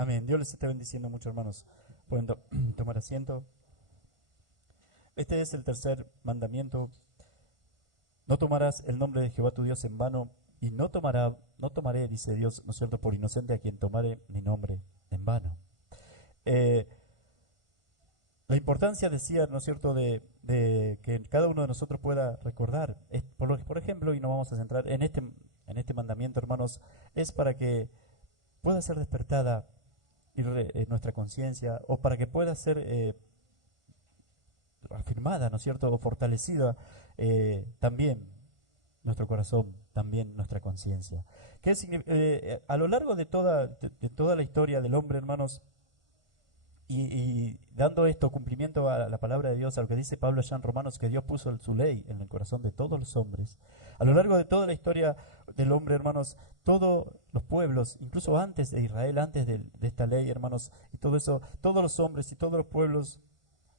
Amén. Dios les esté bendiciendo mucho, hermanos. Pueden tomar asiento. Este es el tercer mandamiento. No tomarás el nombre de Jehová tu Dios en vano, y no tomaré, dice Dios, ¿no es cierto?, por inocente a quien tomare mi nombre en vano. Eh, la importancia, decía, ¿no es cierto?, de que cada uno de nosotros pueda recordar, por ejemplo, y nos vamos a centrar en este mandamiento, hermanos, es para que pueda ser despertada nuestra conciencia, o para que pueda ser afirmada, ¿no es cierto?, o fortalecida también nuestro corazón, también nuestra conciencia. A lo largo de toda la historia del hombre, hermanos, y dando esto cumplimiento a la palabra de Dios, a lo que dice Pablo allá en Romanos, que Dios puso su ley en el corazón de todos los hombres, a lo largo de toda la historia del hombre, hermanos, todos los pueblos, incluso antes de Israel, antes de esta ley, hermanos, y todo eso, todos los hombres y todos los pueblos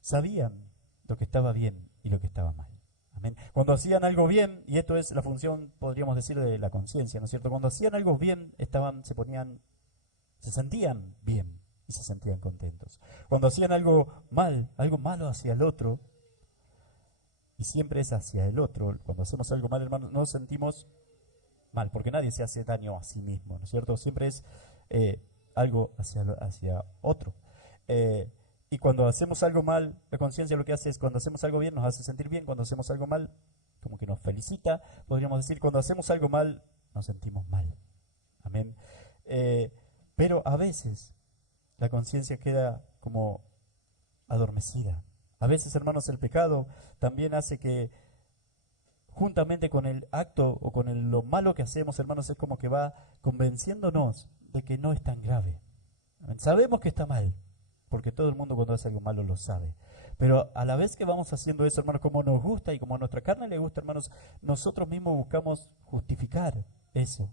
sabían lo que estaba bien y lo que estaba mal. Amén. Cuando hacían algo bien, y esto es la función, podríamos decir, de la conciencia, ¿no es cierto? Cuando hacían algo bien, se sentían bien y se sentían contentos. Cuando hacían algo malo hacia el otro, y siempre es hacia el otro, cuando hacemos algo mal, hermanos, nos sentimos mal, porque nadie se hace daño a sí mismo, ¿no es cierto? Siempre es algo hacia otro. Y cuando hacemos algo mal, la conciencia lo que hace es, cuando hacemos algo bien, nos hace sentir bien. Cuando hacemos algo mal, como que nos felicita, podríamos decir. Cuando hacemos algo mal, nos sentimos mal. Amén. Pero a veces la conciencia queda como adormecida. A veces, hermanos, el pecado también hace que, juntamente con el acto o con lo malo que hacemos, hermanos, es como que va convenciéndonos de que no es tan grave. Amén. Sabemos que está mal, porque todo el mundo cuando hace algo malo lo sabe. Pero a la vez que vamos haciendo eso, hermanos, como nos gusta y como a nuestra carne le gusta, hermanos, nosotros mismos buscamos justificar eso.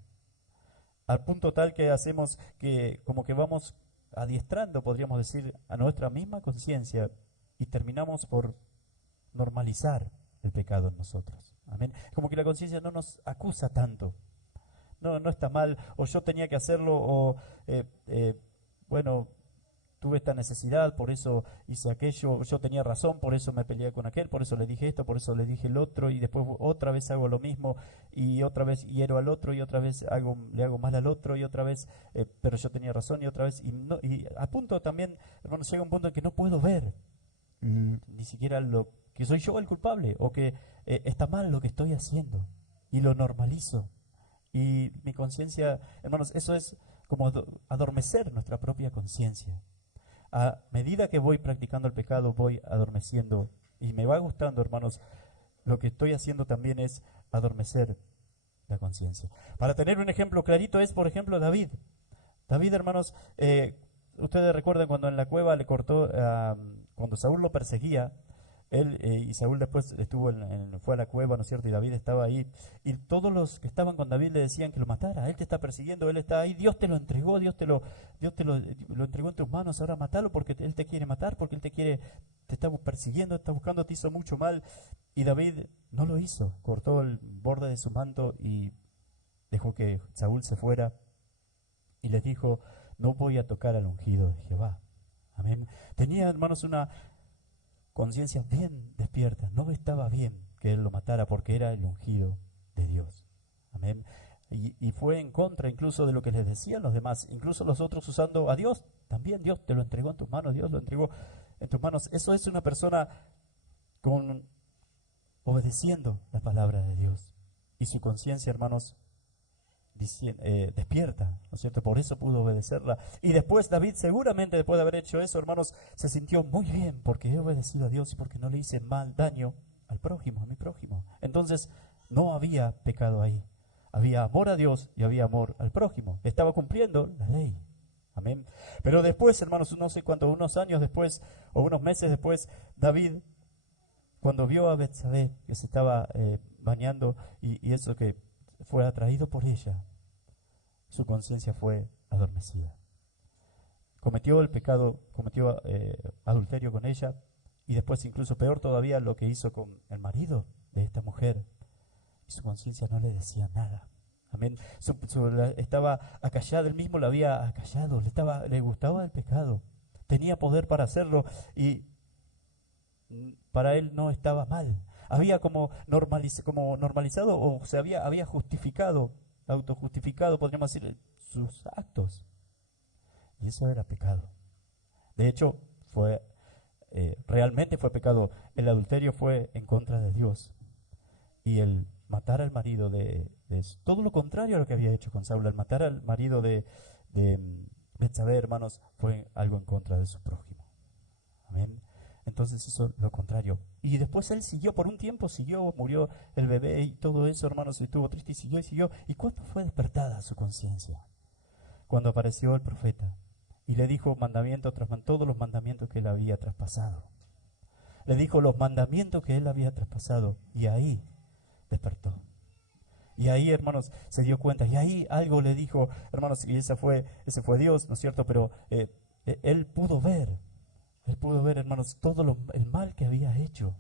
Al punto tal que hacemos que como que vamos adiestrando, podríamos decir, a nuestra misma conciencia y terminamos por normalizar el pecado en nosotros. Amén. Como que la conciencia no nos acusa tanto. No, no está mal, o yo tenía que hacerlo, o bueno, tuve esta necesidad, por eso hice aquello, yo tenía razón, por eso me peleé con aquel, por eso le dije esto, por eso le dije el otro, y después otra vez hago lo mismo, y otra vez hiero al otro, y otra vez le hago mal al otro, y otra vez, pero yo tenía razón, y otra vez, y a punto también, hermanos, llega un punto en que no puedo ver ni siquiera lo que soy yo el culpable, o que está mal lo que estoy haciendo, y lo normalizo. Y mi conciencia, hermanos, eso es como adormecer nuestra propia conciencia. A medida que voy practicando el pecado, voy adormeciendo. Y me va gustando, hermanos, lo que estoy haciendo también es adormecer la conciencia. Para tener un ejemplo clarito es, por ejemplo, David. David, hermanos, ustedes recuerdan cuando en la cueva le cortó, cuando Saúl lo perseguía, él y Saúl después fue a la cueva, ¿no es cierto? Y David estaba ahí. Y todos los que estaban con David le decían que lo matara. Él te está persiguiendo, él está ahí. Dios te lo entregó, Dios te lo entregó en tus manos. Ahora matalo porque él te quiere matar, porque te está persiguiendo, está buscando, te hizo mucho mal. Y David no lo hizo. Cortó el borde de su manto y dejó que Saúl se fuera. Y les dijo, no voy a tocar al ungido de Jehová. Amén. Tenía, hermanos, una conciencia bien despierta. No estaba bien que él lo matara porque era el ungido de Dios. Amén. Y fue en contra incluso de lo que les decían los demás, incluso los otros usando a Dios. También Dios te lo entregó en tus manos, Dios lo entregó en tus manos. Eso es una persona obedeciendo la palabra de Dios. Y su conciencia, hermanos, despierta, ¿no es cierto? Por eso pudo obedecerla. Y después David, seguramente después de haber hecho eso, hermanos, se sintió muy bien porque he obedecido a Dios y porque no le hice daño al prójimo, a mi prójimo. Entonces no había pecado ahí. Había amor a Dios y había amor al prójimo. Estaba cumpliendo la ley. Amén. Pero después, hermanos, no sé cuánto, unos años después o unos meses después, David, cuando vio a Betsabé que se estaba bañando y eso, que fue atraído por ella, su conciencia fue adormecida. Cometió el pecado, cometió adulterio con ella, y después, incluso peor todavía, lo que hizo con el marido de esta mujer, y su conciencia no le decía nada. Amén. Estaba acallado, él mismo lo había acallado, le gustaba el pecado, tenía poder para hacerlo y para él no estaba mal. Había como, como normalizado o se había justificado, autojustificado, podríamos decir, sus actos. Y eso era pecado. De hecho, realmente fue pecado. El adulterio fue en contra de Dios. Y el matar al marido todo lo contrario a lo que había hecho con Saúl, el matar al marido de Betsabé, hermanos, fue algo en contra de su prójimo. Amén. Entonces eso lo contrario. Y después él siguió, por un tiempo siguió, murió el bebé y todo eso, hermanos, y estuvo triste y siguió y siguió. ¿Y cuándo fue despertada su conciencia? Cuando apareció el profeta y le dijo mandamiento tras todos los mandamientos que él había traspasado. Le dijo los mandamientos que él había traspasado y ahí despertó. Y ahí, hermanos, se dio cuenta. Y ahí algo le dijo, hermanos, y ese fue Dios, ¿no es cierto? Pero él pudo ver, hermanos, todo el mal que había hecho.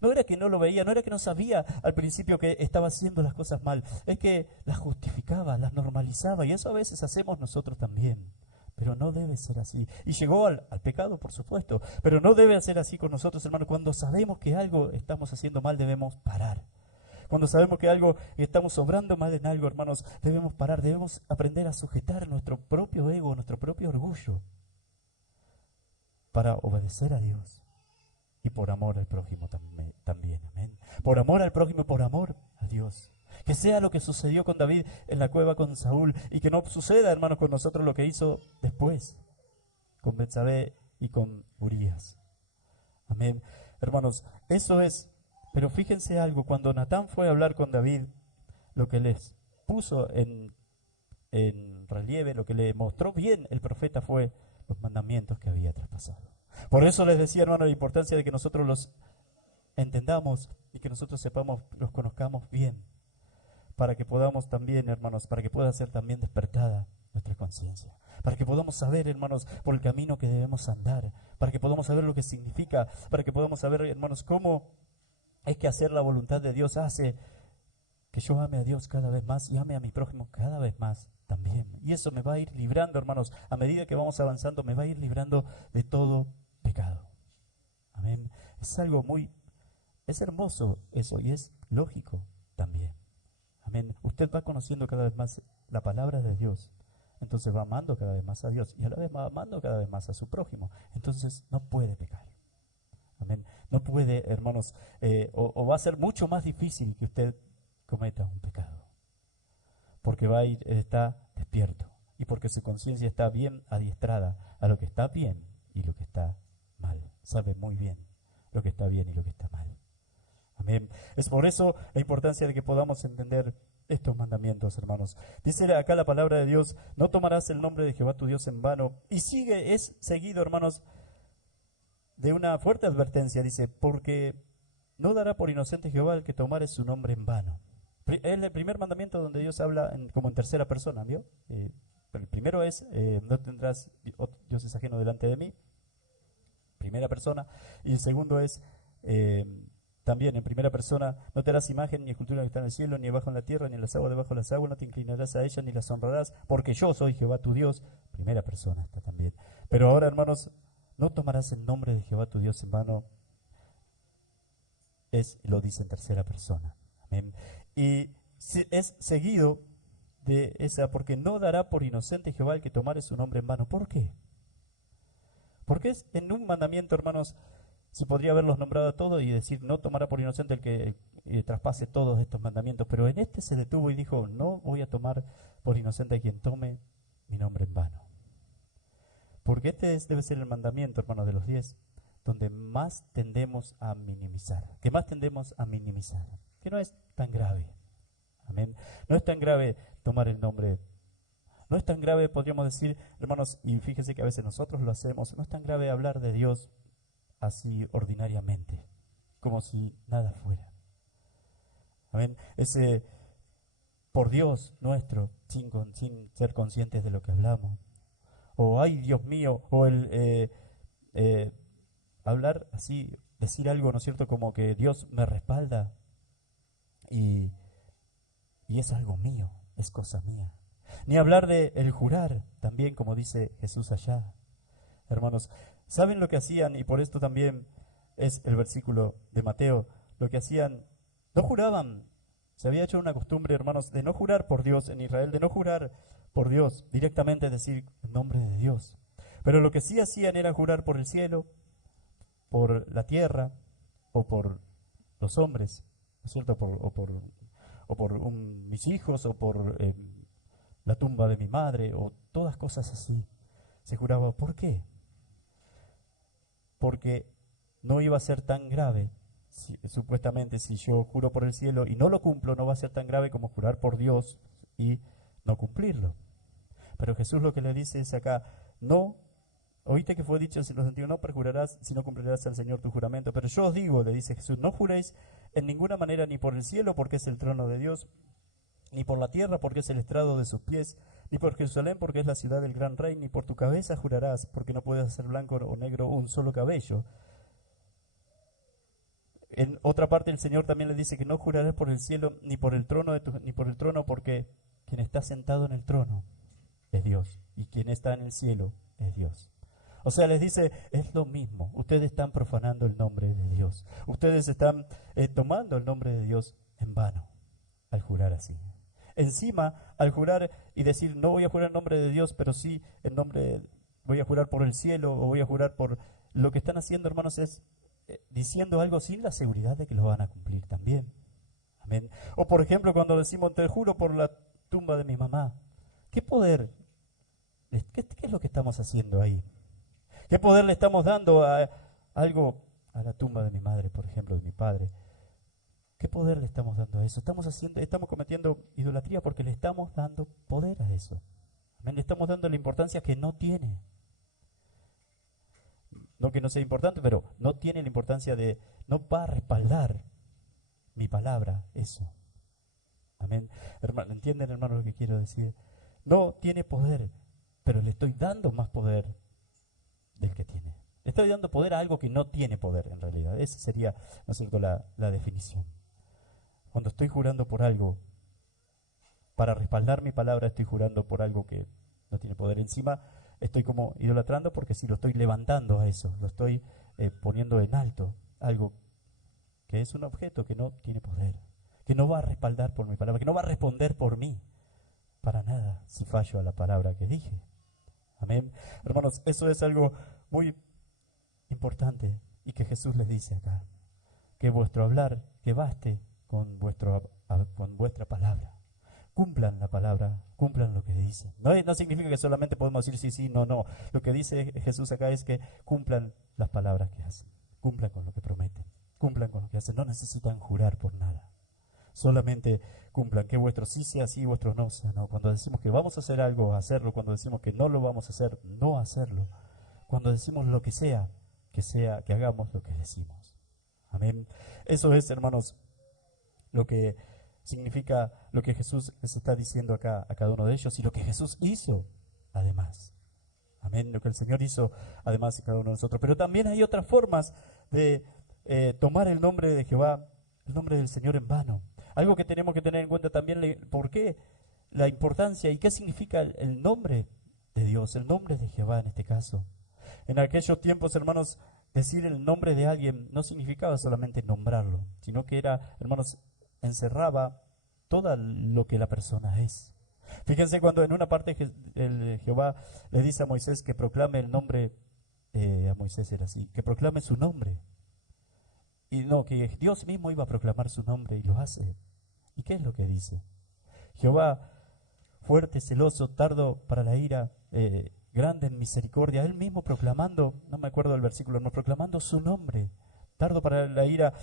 No era que no lo veía, no era que no sabía al principio que estaba haciendo las cosas mal, es que las justificaba, las normalizaba, y eso a veces hacemos nosotros también. Pero no debe ser así. Y llegó al pecado, por supuesto, pero no debe ser así con nosotros, hermanos. Cuando sabemos que algo estamos haciendo mal, debemos parar. Cuando sabemos que estamos obrando mal en algo, hermanos, debemos parar, debemos aprender a sujetar nuestro propio ego, nuestro propio orgullo, para obedecer a Dios y por amor al prójimo también, amén. Por amor al prójimo y por amor a Dios. Que sea lo que sucedió con David en la cueva con Saúl y que no suceda, hermanos, con nosotros lo que hizo después con Betsabé y con Urías. Amén. Hermanos, eso es. Pero fíjense algo, cuando Natán fue a hablar con David, lo que les puso en relieve, lo que le mostró bien el profeta fue los mandamientos que había traspasado. Por eso les decía, hermano, la importancia de que nosotros los entendamos y que nosotros sepamos, los conozcamos bien, para que podamos también, hermanos, para que pueda ser también despertada nuestra conciencia, para que podamos saber, hermanos, por el camino que debemos andar, para que podamos saber lo que significa, para que podamos saber, hermanos, cómo es que hacer la voluntad de Dios hace que yo ame a Dios cada vez más y ame a mi prójimo cada vez más también. Y eso me va a ir librando, hermanos, a medida que vamos avanzando, me va a ir librando de todo pecado. Amén. Es hermoso eso y es lógico también. Amén. Usted va conociendo cada vez más la palabra de Dios. Entonces va amando cada vez más a Dios y a la vez va amando cada vez más a su prójimo. Entonces no puede pecar. Amén. No puede, hermanos, o va a ser mucho más difícil que usted cometa un pecado. Porque está despierto y porque su conciencia está bien adiestrada a lo que está bien y lo que está mal. Sabe muy bien lo que está bien y lo que está mal. Amén. Es por eso la importancia de que podamos entender estos mandamientos, hermanos. Dice acá la palabra de Dios: no tomarás el nombre de Jehová tu Dios en vano. Y es seguido, hermanos, de una fuerte advertencia. Dice: porque no dará por inocente Jehová el que tomare su nombre en vano. Es el primer mandamiento donde Dios habla como en tercera persona, ¿vio? El primero es: no tendrás dioses ajenos delante de mí, primera persona. Y el segundo es también en primera persona: no te harás imagen ni escultura que está en el cielo, ni abajo en la tierra, ni en las aguas debajo de las aguas, no te inclinarás a ellas ni las honrarás, porque yo soy Jehová tu Dios. Primera persona está también. Pero ahora, hermanos, no tomarás el nombre de Jehová tu Dios en vano, lo dice en tercera persona. Amén. Y es seguido de esa: porque no dará por inocente Jehová el que tomare su nombre en vano. ¿Por qué? Porque es en un mandamiento, hermanos, se podría haberlos nombrado a todos y decir: no tomará por inocente el que traspase todos estos mandamientos. Pero en este se detuvo y dijo: no voy a tomar por inocente a quien tome mi nombre en vano. Porque debe ser el mandamiento, hermanos, de los 10, donde más tendemos a minimizar, que que no es tan grave. Amén. No es tan grave tomar el nombre. No es tan grave, podríamos decir, hermanos, y fíjense que a veces nosotros lo hacemos, no es tan grave hablar de Dios así ordinariamente, como si nada fuera. Amén. Ese por Dios nuestro, sin ser conscientes de lo que hablamos. O ay, Dios mío, o hablar así, decir algo, ¿no es cierto?, como que Dios me respalda y es algo mío, es cosa mía. Ni hablar de el jurar, también como dice Jesús allá. Hermanos, ¿saben lo que hacían? Y por esto también es el versículo de Mateo. Lo que hacían, no juraban. Se había hecho una costumbre, hermanos, de no jurar por Dios en Israel, de no jurar por Dios, directamente decir el nombre de Dios. Pero lo que sí hacían era jurar por el cielo, por la tierra o por los hombres, ¿no es cierto? Mis hijos o por la tumba de mi madre o todas cosas así. Se juraba, ¿por qué? Porque no iba a ser tan grave, supuestamente si yo juro por el cielo y no lo cumplo, no va a ser tan grave como jurar por Dios y no cumplirlo. Pero Jesús lo que le dice es acá, no, oíste que fue dicho en los antiguos, no perjurarás si no cumplirás al Señor tu juramento. Pero yo os digo, le dice Jesús, no juréis en ninguna manera ni por el cielo, porque es el trono de Dios, ni por la tierra, porque es el estrado de sus pies, ni por Jerusalén, porque es la ciudad del gran rey, ni por tu cabeza jurarás, porque no puedes hacer blanco o negro un solo cabello. En otra parte el Señor también le dice que no jurarás por el cielo, ni por el trono ni por el trono, porque quien está sentado en el trono es Dios, y quien está en el cielo es Dios. O sea, les dice, es lo mismo, ustedes están profanando el nombre de Dios, ustedes están tomando el nombre de Dios en vano al jurar así. Encima, al jurar y decir, no voy a jurar en nombre de Dios, pero sí en voy a jurar por el cielo o voy a jurar por lo que están haciendo, hermanos, es diciendo algo sin la seguridad de que lo van a cumplir también. Amén. O por ejemplo, cuando decimos, te juro por la tumba de mi mamá, ¿qué poder? ¿Qué es lo que estamos haciendo ahí? ¿Qué poder le estamos dando a algo, a la tumba de mi madre, por ejemplo, de mi padre? ¿Qué poder le estamos dando a eso? Estamos cometiendo idolatría porque le estamos dando poder a eso. Amén. Le estamos dando la importancia que no tiene. No que no sea importante, pero no tiene la importancia no va a respaldar mi palabra, eso. Amén. Hermano, ¿entienden, hermano, lo que quiero decir? No tiene poder, pero le estoy dando más poder del que tiene. Le estoy dando poder a algo que no tiene poder, en realidad. Esa sería, ¿no es cierto?, la definición. Cuando estoy jurando por algo, para respaldar mi palabra, estoy jurando por algo que no tiene poder. Encima, estoy como idolatrando porque si lo estoy levantando a eso, lo estoy poniendo en alto, algo que es un objeto que no tiene poder, que no va a respaldar por mi palabra, que no va a responder por mí, para nada, si fallo a la palabra que dije. Amén. Hermanos, eso es algo muy importante y que Jesús les dice acá, que vuestro hablar, que baste con vuestra palabra. Cumplan la palabra, cumplan lo que dice. No significa que solamente podemos decir sí, sí, no, no. Lo que dice Jesús acá es que cumplan las palabras que hacen, cumplan con lo que prometen, cumplan con lo que hacen. No necesitan jurar por nada. Solamente cumplan, que vuestro sí sea sí, vuestro no sea no. Cuando decimos que vamos a hacer algo, hacerlo. Cuando decimos que no lo vamos a hacer, no hacerlo. Cuando decimos lo que sea, que hagamos lo que decimos. Amén. Eso es, hermanos, lo que significa lo que Jesús les está diciendo acá a cada uno de ellos y lo que Jesús hizo, además. Amén. Lo que el Señor hizo, además, en cada uno de nosotros. Pero también hay otras formas de tomar el nombre de Jehová, el nombre del Señor en vano. Algo que tenemos que tener en cuenta también, ¿por qué? La importancia y qué significa el nombre de Dios, el nombre de Jehová en este caso. En aquellos tiempos, hermanos, decir el nombre de alguien no significaba solamente nombrarlo, sino que era, hermanos, encerraba todo lo que la persona es. Fíjense cuando en una parte Jehová le dice a Moisés que proclame el nombre, a Moisés era así, que proclame su nombre. Y no, que Dios mismo iba a proclamar su nombre y lo hace. ¿Y qué es lo que dice? Jehová, fuerte, celoso, tardo para la ira, grande en misericordia, él mismo proclamando, no me acuerdo del versículo, no, proclamando su nombre, tardo para la ira,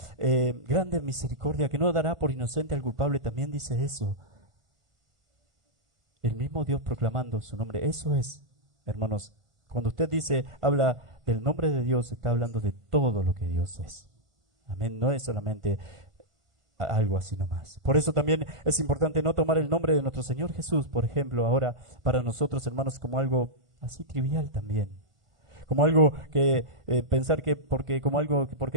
grande en misericordia, que no dará por inocente al culpable, también dice eso. El mismo Dios proclamando su nombre, eso es, hermanos, cuando usted habla del nombre de Dios, está hablando de todo lo que Dios es. Amén, no es solamente algo así nomás. Por eso también es importante no tomar el nombre de nuestro Señor Jesús, por ejemplo, ahora para nosotros, hermanos, como algo así trivial también. Como algo que pensar que porque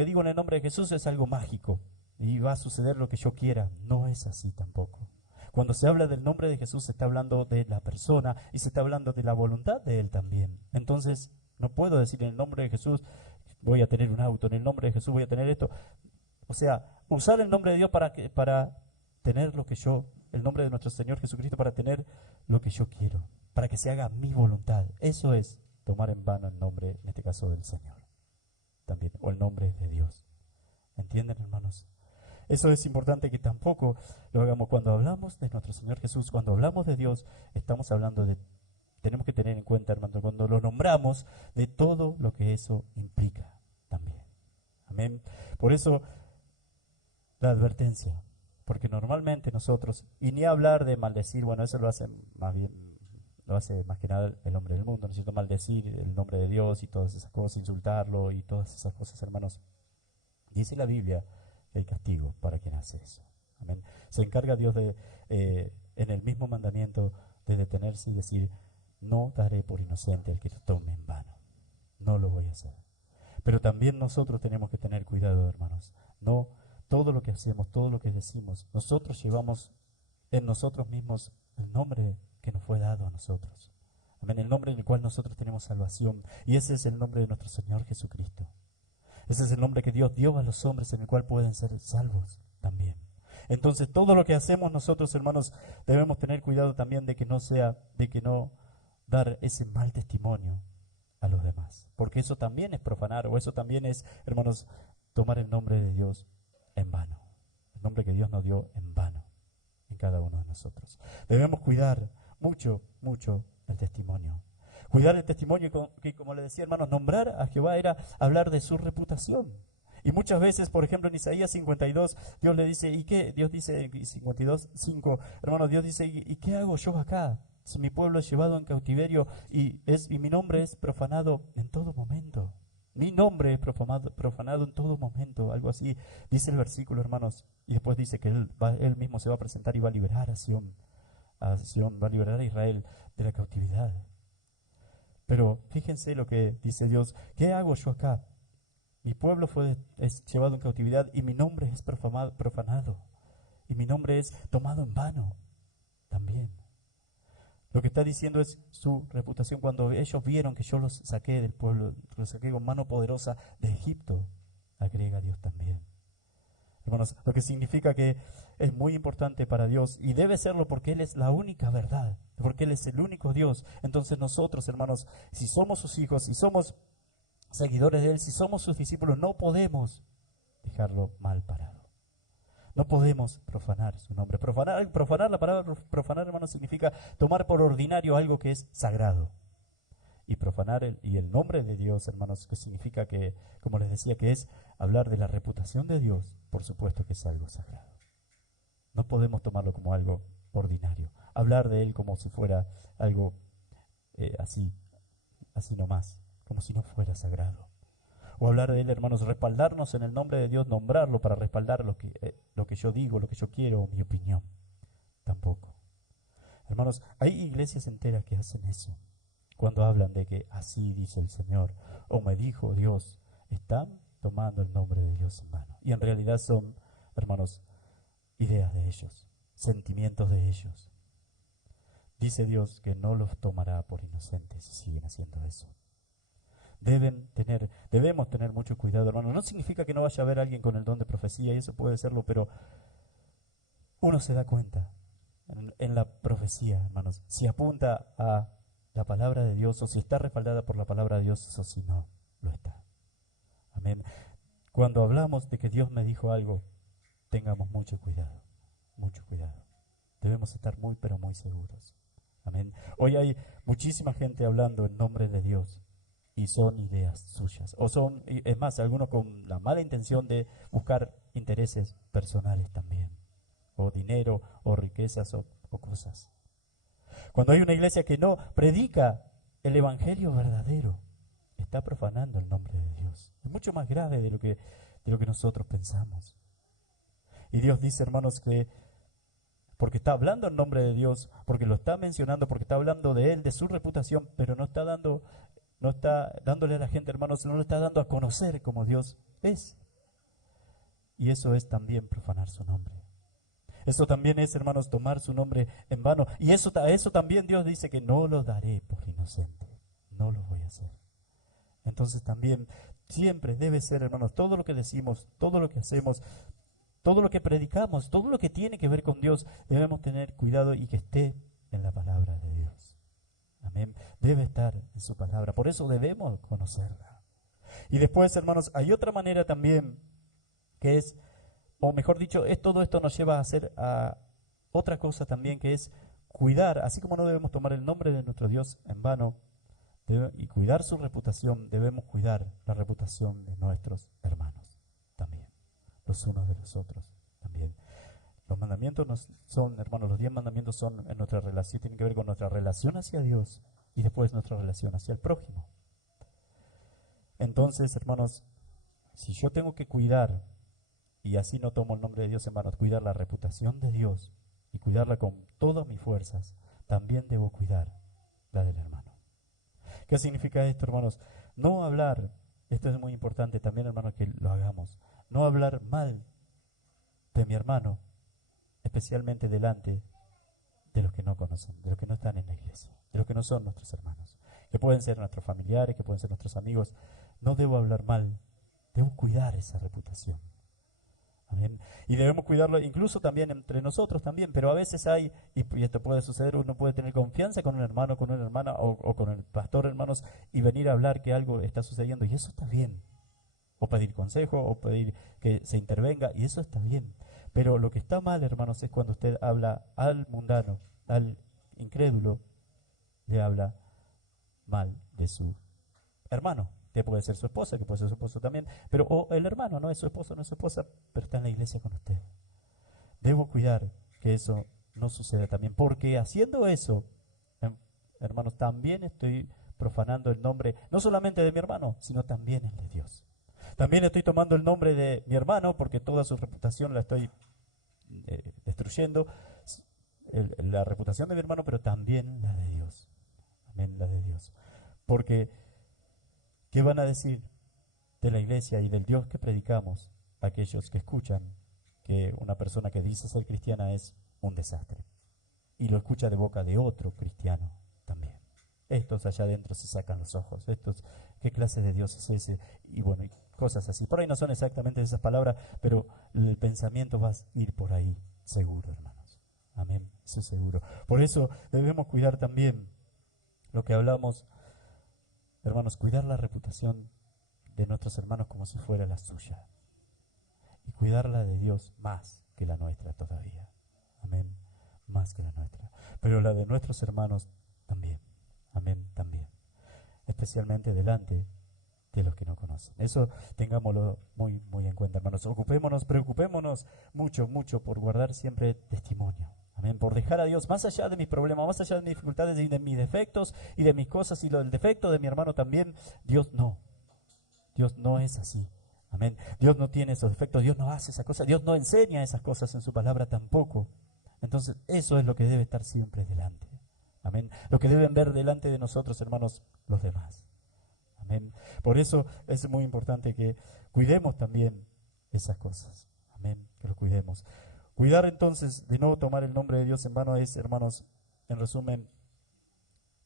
digo en el nombre de Jesús es algo mágico y va a suceder lo que yo quiera. No es así tampoco. Cuando se habla del nombre de Jesús, se está hablando de la persona y se está hablando de la voluntad de Él también. Entonces, no puedo decir en el nombre de Jesús voy a tener un auto, en el nombre de Jesús voy a tener esto. O sea, usar el nombre de Dios para tener lo que yo, el nombre de nuestro Señor Jesucristo, para tener lo que yo quiero, para que se haga mi voluntad. Eso es tomar en vano el nombre, en este caso del Señor, también, o el nombre de Dios. ¿Entienden, hermanos? Eso es importante que tampoco lo hagamos. Cuando hablamos de nuestro Señor Jesús, cuando hablamos de Dios, estamos hablando de, tenemos que tener en cuenta, hermanos, cuando lo nombramos, de todo lo que eso implica también. Amén. Por eso, la advertencia, porque normalmente nosotros, y ni hablar de maldecir, bueno, eso lo hace más bien, lo hace más que nada el hombre del mundo, ¿no es cierto? Maldecir el nombre de Dios y todas esas cosas, insultarlo y todas esas cosas, hermanos. Dice la Biblia el castigo para quien hace eso. Amén. Se encarga Dios de, en el mismo mandamiento, de detenerse y decir, no daré por inocente al que lo tome en vano. No lo voy a hacer. Pero también nosotros tenemos que tener cuidado, hermanos. No, todo lo que hacemos, todo lo que decimos, nosotros llevamos en nosotros mismos el nombre que nos fue dado a nosotros. Amén. El nombre en el cual nosotros tenemos salvación. Y ese es el nombre de nuestro Señor Jesucristo. Ese es el nombre que Dios dio a los hombres en el cual pueden ser salvos también. Entonces, todo lo que hacemos nosotros, hermanos, debemos tener cuidado también de que no sea, de que no dar ese mal testimonio a los demás. Porque eso también es profanar, o eso también es, hermanos, tomar el nombre de Dios en vano. El nombre que Dios nos dio en vano en cada uno de nosotros. Debemos cuidar mucho, mucho el testimonio. Cuidar el testimonio, que como le decía, hermanos, nombrar a Jehová era hablar de su reputación. Y muchas veces, por ejemplo, en Isaías 52, Dios le dice, ¿y qué? Dios dice en 52:5, hermanos, Dios dice, ¿y qué hago yo acá? Si mi pueblo es llevado en cautiverio y mi nombre es profanado en todo momento. Mi nombre es profanado en todo momento, algo así, dice el versículo, hermanos. Y después dice que él mismo se va a presentar y va a liberar a Sión, va a liberar a Israel de la cautividad. Pero fíjense lo que dice Dios, ¿qué hago yo acá? Mi pueblo es llevado en cautividad y mi nombre es profanado. Y mi nombre es tomado en vano también. Lo que está diciendo es su reputación. Cuando ellos vieron que yo los saqué del pueblo, los saqué con mano poderosa de Egipto, agrega Dios también. Hermanos, lo que significa que es muy importante para Dios y debe serlo porque Él es la única verdad, porque Él es el único Dios. Entonces nosotros, hermanos, si somos sus hijos, si somos seguidores de Él, si somos sus discípulos, no podemos dejarlo mal parado. No podemos profanar su nombre. Profanar, la palabra profanar, hermanos, significa tomar por ordinario algo que es sagrado. Y profanar el nombre de Dios, hermanos, que significa que, como les decía, que es hablar de la reputación de Dios, por supuesto que es algo sagrado. No podemos tomarlo como algo ordinario. Hablar de Él como si fuera algo así nomás, como si no fuera sagrado. O hablar de Él, hermanos, respaldarnos en el nombre de Dios, nombrarlo para respaldar lo que yo digo, lo que yo quiero, mi opinión. Tampoco. Hermanos, hay iglesias enteras que hacen eso. Cuando hablan de que así dice el Señor, o me dijo Dios, están tomando el nombre de Dios en vano. Y en realidad son, hermanos, ideas de ellos, sentimientos de ellos. Dice Dios que no los tomará por inocentes si siguen haciendo eso. Debemos tener mucho cuidado, hermanos. No significa que no vaya a haber alguien con el don de profecía, y eso puede serlo, pero uno se da cuenta en la profecía, hermanos, si apunta a la palabra de Dios o si está respaldada por la palabra de Dios, eso sí no lo está. Amén. Cuando hablamos de que Dios me dijo algo, tengamos mucho cuidado, mucho cuidado. Debemos estar muy, pero muy seguros. Amén. Hoy hay muchísima gente hablando en nombre de Dios y son ideas suyas. O son, es más, algunos con la mala intención de buscar intereses personales también, o dinero, o riquezas, o cosas. Cuando hay una iglesia que no predica el evangelio verdadero, está profanando el nombre de Dios. Es mucho más grave de lo que nosotros pensamos. Y Dios dice, hermanos, que porque está hablando en nombre de Dios, porque lo está mencionando, porque está hablando de Él, de su reputación, pero no está dándole a la gente, hermanos, no lo está dando a conocer como Dios es. Y eso es también profanar su nombre. Eso también es, hermanos, tomar su nombre en vano. Y eso también Dios dice que no lo daré por inocente. No lo voy a hacer. Entonces también siempre debe ser, hermanos, todo lo que decimos, todo lo que hacemos, todo lo que predicamos, todo lo que tiene que ver con Dios, debemos tener cuidado y que esté en la palabra de Dios. Amén. Debe estar en su palabra. Por eso debemos conocerla. Y después, hermanos, hay otra manera también que es, o mejor dicho, todo esto nos lleva a hacer otra cosa también, que es cuidar, así como no debemos tomar el nombre de nuestro Dios en vano y cuidar su reputación, debemos cuidar la reputación de nuestros hermanos también, los unos de los otros también. Los mandamientos son, hermanos, los 10 mandamientos son en nuestra relación, tienen que ver con nuestra relación hacia Dios y después nuestra relación hacia el prójimo. Entonces, hermanos, si yo tengo que cuidar, y así no tomo el nombre de Dios en vano, cuidar la reputación de Dios y cuidarla con todas mis fuerzas, también debo cuidar la del hermano. ¿Qué significa esto, hermanos? No hablar, esto es muy importante también, hermanos, que lo hagamos, no hablar mal de mi hermano, especialmente delante de los que no conocen, de los que no están en la iglesia, de los que no son nuestros hermanos, que pueden ser nuestros familiares, que pueden ser nuestros amigos. No debo hablar mal, debo cuidar esa reputación. Amén. Y debemos cuidarlo incluso también entre nosotros también, pero a veces hay, y esto puede suceder, uno puede tener confianza con un hermano, con una hermana o con el pastor, hermanos, y venir a hablar que algo está sucediendo, y eso está bien. O pedir consejo, o pedir que se intervenga, y eso está bien. Pero lo que está mal, hermanos, es cuando usted habla al mundano, al incrédulo, le habla mal de su hermano, que puede ser su esposa, que puede ser su esposo también, pero o el hermano, no es su esposo, no es su esposa, pero está en la iglesia con usted. Debo cuidar que eso no suceda también, porque haciendo eso, hermanos, también estoy profanando el nombre, no solamente de mi hermano, sino también el de Dios. También estoy tomando el nombre de mi hermano, porque toda su reputación la estoy destruyendo, la reputación de mi hermano, pero también la de Dios. Amén, la de Dios. Porque, ¿qué van a decir de la iglesia y del Dios que predicamos aquellos que escuchan que una persona que dice ser cristiana es un desastre? Y lo escucha de boca de otro cristiano también. Estos allá adentro se sacan los ojos. Estos, ¿qué clase de Dios es ese? Y bueno, y cosas así. Por ahí no son exactamente esas palabras, pero el pensamiento va a ir por ahí, seguro, hermanos. Amén, eso es seguro. Por eso debemos cuidar también lo que hablamos, hermanos, cuidar la reputación de nuestros hermanos como si fuera la suya. Y cuidarla de Dios más que la nuestra todavía. Amén, más que la nuestra. Pero la de nuestros hermanos también. Amén, también. Especialmente delante de los que no conocen. Eso tengámoslo muy, muy en cuenta, hermanos. Preocupémonos mucho, mucho por guardar siempre testimonio. Amén. Por dejar a Dios más allá de mis problemas, más allá de mis dificultades y de mis defectos y de mis cosas y del defecto de mi hermano también. Dios no. Dios no es así. Amén. Dios no tiene esos defectos. Dios no hace esas cosas. Dios no enseña esas cosas en su palabra tampoco. Entonces, eso es lo que debe estar siempre delante. Amén. Lo que deben ver delante de nosotros, hermanos, los demás. Amén. Por eso es muy importante que cuidemos también esas cosas. Amén. Que lo cuidemos. Cuidar entonces de no tomar el nombre de Dios en vano es, hermanos, en resumen,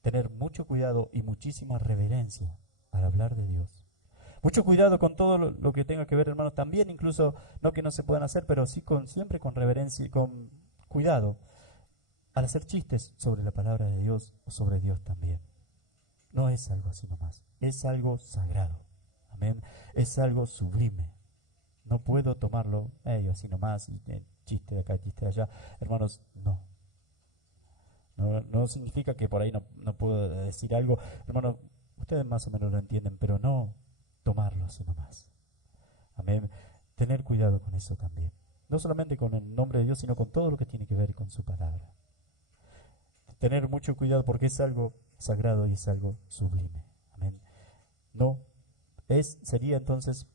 tener mucho cuidado y muchísima reverencia al hablar de Dios. Mucho cuidado con todo lo que tenga que ver, hermanos, también incluso, no que no se puedan hacer, pero sí siempre con reverencia y con cuidado al hacer chistes sobre la palabra de Dios o sobre Dios también. No es algo así nomás, es algo sagrado. Amén. Es algo sublime. No puedo tomarlo así nomás, chiste de acá, chiste de allá. Hermanos, no. No significa que por ahí no puedo decir algo. Hermanos, ustedes más o menos lo entienden, pero no tomarlo así nomás. Amén. Tener cuidado con eso también. No solamente con el nombre de Dios, sino con todo lo que tiene que ver con su palabra. Tener mucho cuidado porque es algo sagrado y es algo sublime. Amén. No, sería entonces,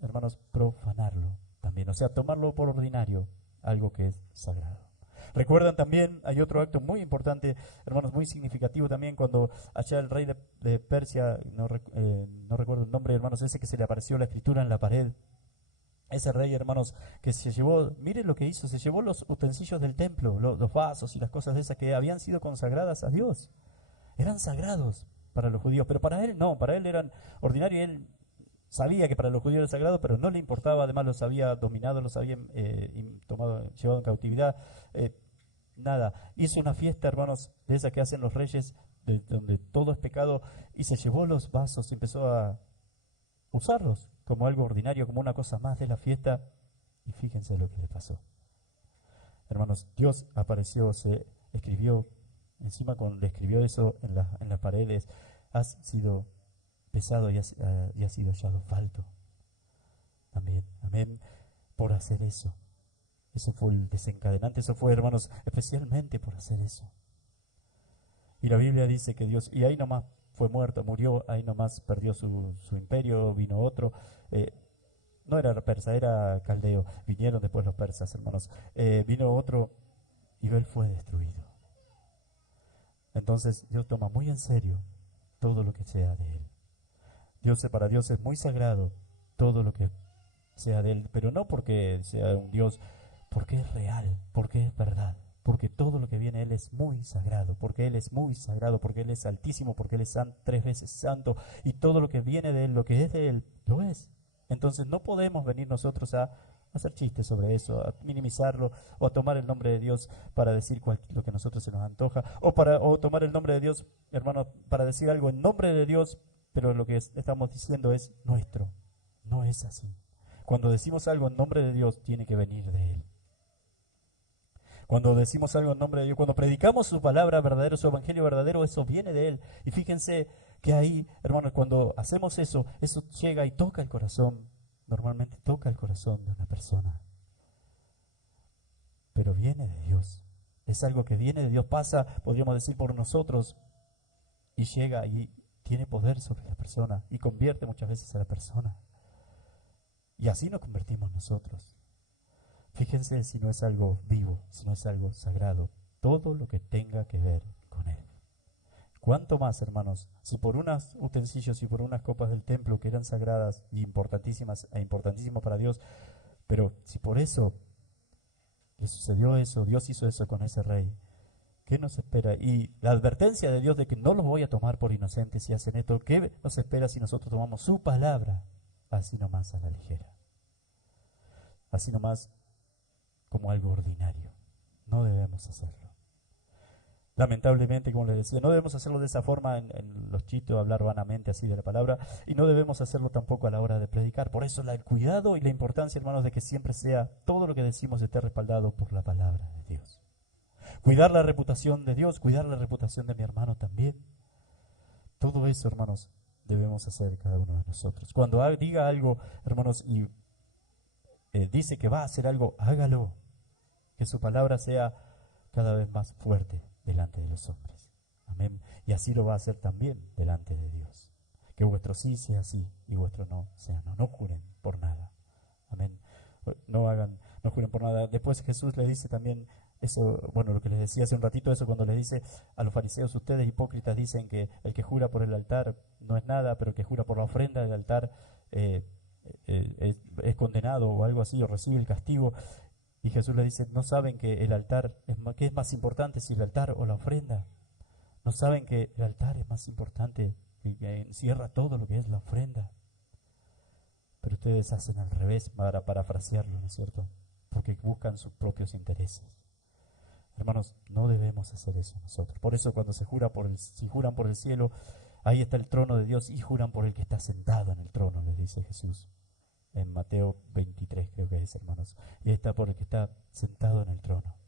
hermanos, profanarlo también. O sea, tomarlo por ordinario, algo que es sagrado. Recuerdan también, hay otro acto muy importante, hermanos, muy significativo también, cuando allá el rey de Persia, no recuerdo el nombre, hermanos, ese que se le apareció la escritura en la pared. Ese rey, hermanos, que se llevó, miren lo que hizo, se llevó los utensilios del templo, los vasos y las cosas de esas que habían sido consagradas a Dios. Eran sagrados para los judíos, pero para él no, para él eran ordinarios. Él sabía que para los judíos era sagrado, pero no le importaba, además los había dominado, los había tomado, llevado en cautividad. Nada, hizo una fiesta, hermanos, de esa que hacen los reyes, donde todo es pecado, y se llevó los vasos y empezó a usarlos como algo ordinario, como una cosa más de la fiesta. Y fíjense lo que le pasó. Hermanos, Dios apareció, se escribió, encima cuando le escribió eso en las paredes, has sido pesado y has sido echado falto. También, amén, por hacer eso. Eso fue el desencadenante, eso fue, hermanos, especialmente por hacer eso. Y la Biblia dice que Dios, y ahí nomás fue muerto, murió, ahí nomás perdió su imperio, vino otro. No era persa, era caldeo. Vinieron después los persas, hermanos. Vino otro y él fue destruido. Entonces Dios toma muy en serio todo lo que sea de él. Para Dios es muy sagrado todo lo que sea de él, pero no porque sea un Dios, porque es real, porque es verdad, porque todo lo que viene de él es muy sagrado, porque él es muy sagrado, porque él es altísimo, porque él es 3 veces santo, y todo lo que viene de él, lo que es de él, lo es. Entonces no podemos venir nosotros a hacer chistes sobre eso, a minimizarlo, o a tomar el nombre de Dios para decir lo que a nosotros se nos antoja, o tomar el nombre de Dios, hermano, para decir algo en nombre de Dios, pero lo que estamos diciendo es nuestro. No es así. Cuando decimos algo en nombre de Dios, tiene que venir de Él. Cuando decimos algo en nombre de Dios, cuando predicamos su palabra verdadera, su evangelio verdadero, eso viene de Él. Y fíjense que ahí, hermanos, cuando hacemos eso, eso llega y toca el corazón. Normalmente toca el corazón de una persona. Pero viene de Dios. Es algo que viene de Dios, pasa, podríamos decir, por nosotros y llega y tiene poder sobre la persona y convierte muchas veces a la persona. Y así nos convertimos nosotros. Fíjense si no es algo vivo, si no es algo sagrado, todo lo que tenga que ver con Él. ¿Cuánto más, hermanos, si por unos utensilios y por unas copas del templo que eran sagradas y importantísimas para Dios, pero si por eso le sucedió eso, Dios hizo eso con ese rey, ¿qué nos espera? Y la advertencia de Dios de que no los voy a tomar por inocentes si hacen esto, ¿qué nos espera si nosotros tomamos su palabra así nomás a la ligera? Así nomás como algo ordinario. No debemos hacerlo. Lamentablemente, como les decía, no debemos hacerlo de esa forma en los chistes, hablar vanamente así de la palabra, y no debemos hacerlo tampoco a la hora de predicar. Por eso el cuidado y la importancia, hermanos, de que siempre sea todo lo que decimos esté respaldado por la palabra de Dios. Cuidar la reputación de Dios, cuidar la reputación de mi hermano también. Todo eso, hermanos, debemos hacer cada uno de nosotros. Cuando diga algo, hermanos, y dice que va a hacer algo, hágalo. Que su palabra sea cada vez más fuerte delante de los hombres. Amén. Y así lo va a hacer también delante de Dios. Que vuestro sí sea sí y vuestro no sea no. No juren por nada. Amén. No juren por nada. Después Jesús le dice también eso, bueno, lo que les decía hace un ratito, eso cuando les dice a los fariseos, ustedes hipócritas dicen que el que jura por el altar no es nada, pero el que jura por la ofrenda del altar es condenado o algo así, o recibe el castigo. Y Jesús le dice, ¿no saben que el altar qué es más importante, si el altar o la ofrenda? ¿No saben que el altar es más importante, que encierra todo lo que es la ofrenda? Pero ustedes hacen al revés para parafrasearlo, ¿no es cierto? Porque buscan sus propios intereses. Hermanos, no debemos hacer eso nosotros. Por eso cuando si juran por el cielo, ahí está el trono de Dios y juran por el que está sentado en el trono, les dice Jesús. En Mateo 23 creo que es, hermanos. Y está por el que está sentado en el trono.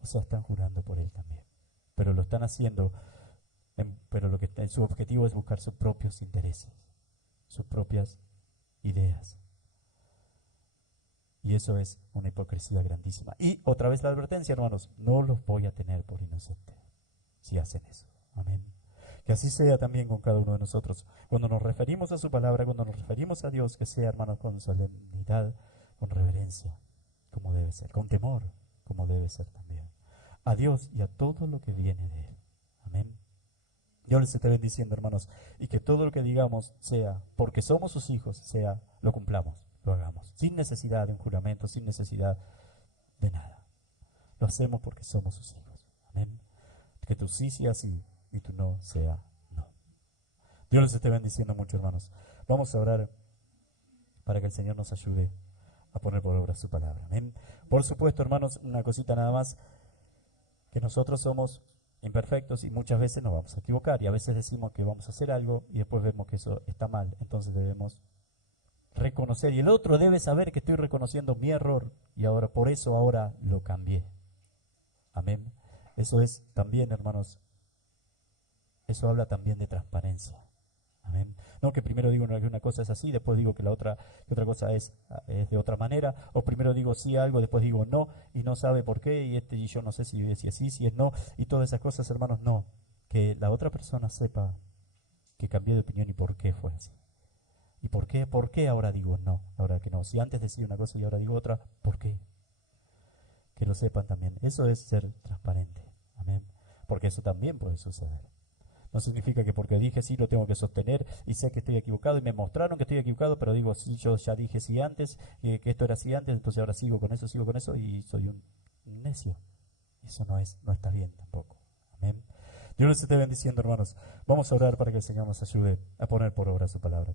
O sea, están jurando por él también. Pero lo están haciendo, pero su objetivo es buscar sus propios intereses, sus propias ideas. Y eso es una hipocresía grandísima. Y otra vez la advertencia, hermanos, no los voy a tener por inocentes si hacen eso. Amén. Que así sea también con cada uno de nosotros. Cuando nos referimos a su palabra, cuando nos referimos a Dios, que sea, hermanos, con solemnidad, con reverencia, como debe ser, con temor, como debe ser también. A Dios y a todo lo que viene de Él. Amén. Yo les esté bendiciendo, hermanos, y que todo lo que digamos sea, porque somos sus hijos, lo cumplamos. lo hagamos, sin necesidad de un juramento, sin necesidad de nada. Lo hacemos porque somos sus hijos. Amén. Que tu sí sea sí y tu no sea no. Dios les esté bendiciendo mucho, hermanos. Vamos a orar para que el Señor nos ayude a poner por obra su palabra. Amén. Por supuesto, hermanos, una cosita nada más, que nosotros somos imperfectos y muchas veces nos vamos a equivocar y a veces decimos que vamos a hacer algo y después vemos que eso está mal. Entonces debemos reconocer, y el otro debe saber que estoy reconociendo mi error y ahora por eso ahora lo cambié. Amén. Eso es también, hermanos, eso habla también de transparencia. Amén. No que primero digo que una cosa es así, después digo que otra cosa es de otra manera, o primero digo sí algo, después digo no, y no sabe por qué, y yo no sé si es así, si es no, y todas esas cosas, hermanos, no. Que la otra persona sepa que cambié de opinión y por qué fue así. ¿Y por qué ahora digo no? Ahora que no. Si antes decía una cosa y ahora digo otra, ¿por qué? Que lo sepan también. Eso es ser transparente. Amén. Porque eso también puede suceder. No significa que porque dije sí lo tengo que sostener y sé que estoy equivocado y me mostraron que estoy equivocado, pero digo sí, yo ya dije sí antes, que esto era así antes, entonces ahora sigo con eso y soy un necio. Eso no está bien tampoco. Amén. Dios les esté bendiciendo, hermanos. Vamos a orar para que el Señor nos ayude a poner por obra su palabra.